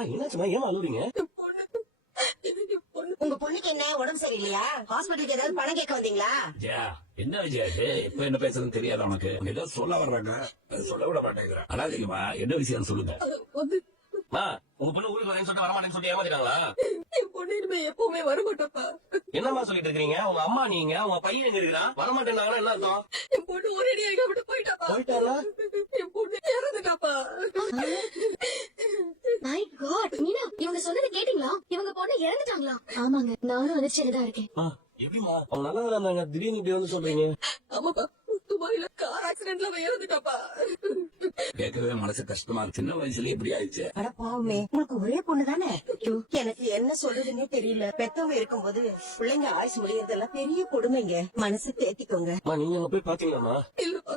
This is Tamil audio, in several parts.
என்னாச்சுமா ஏமா அழுறீங்க? உங்க பொண்ணுக்கு என்ன உடம்பு சரியில்லையா? ஹாஸ்பிட்டலுக்கு ஏதாவது பணம் கேட்க வந்தீங்களா? என்ன விஜயா இப்ப என்ன பேசுறதுன்னு தெரியாது உனக்கு. ஏதோ சொல்ல வர்றாங்க, சொல்ல விட மாட்டேங்கிறேன். அழாதீங்கம்மா, என்ன விஷயம் சொல்லுங்க. உங்க பொண்ணு ஊருக்கு வரேன்னு சொல்லிட்டு வரமாட்டேன்னு சொல்லி ஏமாத்திட்டாங்களா? என் பொண்ணு இனிமே எப்பவுமே வரமாட்டப்பா. என்னமா சொல்லிட்டு இருக்கீங்க? உங்க அம்மா நீங்க உங்க பையன் எங்க இருக்கிறான்? வரமாட்டேன்னாங்கன்னா என்ன அர்த்தம்? என் பொண்ணு ஒரேடி எங்க விட்டு போயிட்டாப்பா. போயிட்டாரா? என் பொண்ணு இறந்துட்டாப்பா. மை காட் மீனா, இவங்க சொன்னதை கேட்டீங்களா? இவங்க பொண்ணு இறந்துட்டாங்களா? ஆமாங்க, நானும் அதிர்ச்சியில தான் இருக்கேன். எப்படிமா அவங்க நல்லா இருந்தாங்க, திடீர்னு இப்படி வந்து சொல்றீங்க? ஆமாப்பா, துபாயில கார் ஆக்சிடென்ட்ல அவன் இறந்துட்டாப்பா. கேட்கவே மனசு கஷ்டமா இருக்கு. சின்ன வயசுல எப்படி ஆயிடுச்சு? அட பாவமே, உங்களுக்கு ஒரே பொண்ணு தானே? எனக்கு என்ன சொல்றதுன்னே தெரியல. பெத்தவங்க இருக்கும்போது பிள்ளைங்க ஆயுசு முடியறதெல்லாம் பெரிய கொடுமைங்க. மனசு தேத்திக்கோங்க. நீங்க அங்க போய் பாத்தீங்களாமா? இல்லப்பா,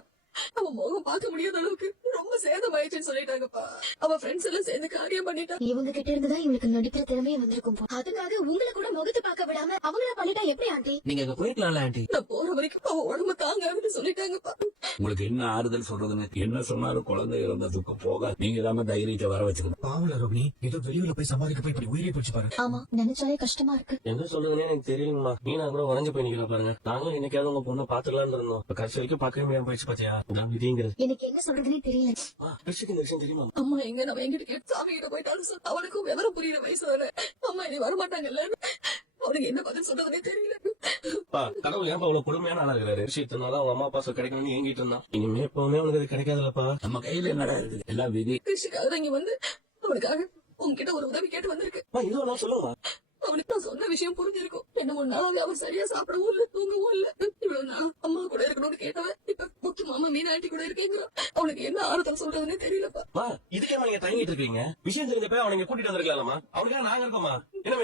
அவன் முகம் பார்க்க முடியாத அளவுக்கு ரொம்ப சேதமாயிடுச்சுன்னு சொல்லிட்டாங்கப்பா. அவன் ஃப்ரெண்ட்ஸ் எல்லாம் சேர்ந்து காரியம் பண்ணிட்டான். இவங்க கிட்ட இருந்துதான் இவங்களுக்கு நடிக்கிற திறமையே வந்திருக்கும். அதுக்காக உங்களை கூட முகத்தை பார்க்க விடாம அவங்கள பண்ணிட்டா எப்படி ஆண்டி? நீங்க அங்க போயிருக்கலாம்ல ஆண்டி. நான் போற வரைக்கும் அவன் உடம்பு தாங்காதுன்னு சொல்லிட்டாங்கப்பா. உங்களுக்கு என்ன ஆறுதல் சொல்றதுன்னு என்ன சொன்னாலும் குழந்தை இறந்ததுக்கு போக நீங்க தான் தைரியத்தை வர வச்சுக்கணும். பாவல ரோகிணி, ஏதோ வெளியூர்ல போய் சம்பாதிக்க போய் இப்படி உயிரை போச்சு பாரு. ஆமா, நினைச்சாலே கஷ்டமா இருக்கு. என்ன சொல்றதுன்னே எனக்கு தெரியலமா. மீனா கூட உறைஞ்சு போய் நிக்கிற பாருங்க. நாங்களும் இன்னைக்காவது உங்க பொண்ணை பாத்துக்கலாம்னு இருந்தோம். இப்ப கடைசி வரைக்கும் பார்க்கவே முடியாம போயிடுச்சு பாத்தியா? இதான் விதிங்கிறது. எனக்கு என்ன சொல்றதுன்னே தெரியல. கிருஷ்ணக்கு இந்த விஷயம் தெரியுமா? அம்மா எங்க நம்ம எங்கிட்ட கேட்டு சாமி கிட்ட போயிட்டாலும் சொல். அவனுக்கும் விவரம் புரியுற வயசு தானே. அம்மா இனி வரமாட்டாங்கல்ல. அவனுக்கு என்ன பதில் சொல்றதுன்னே தெரியல. கடவுள் ஏன் அவ்வளவு கொடுமையான ஆளா இருக்கிறாரு? விஷயத்தினால அவங்க அம்மா அப்பா கிடைக்கணும்னு ஏங்கிட்டு இருந்தான். இனிமே எப்பவுமே அவனுக்கு அது கிடைக்காதுலப்பா. நம்ம கையில என்னடா இருக்குது? எல்லாம் விதி. கிருஷ்ணக்காக இங்க வந்து அவனுக்காக உங்ககிட்ட ஒரு உதவி கேட்டு வந்திருக்கு. இதுவும் நான் சொல்லுங்க. அவனுக்கு நான் சொன்ன விஷயம் புரிஞ்சிருக்கும். என்ன முன்னாலே அவன் சரியா சாப்பிடவும் இல்ல, தூங்கவும் இல்ல. இவ்வளவு நான் அம்மா கூட இருக்கணும்னு கேட்டவன் இப்ப முக்கியமா அம்மா மீனா ஆண்டி கூட இருக்கேங்கிறான். அவனுக்கு என்ன ஆறுதல் சொல்றதுன்னே தெரியலப்பா. இதுக்கே நீங்க தங்கிட்டு இருக்கீங்க. விஷயம் தெரிஞ்சப்ப அவனை கூட்டிட்டு வந்திருக்கலாமா? அவனுக்காக நாங்க இருக்கோமா? என்ன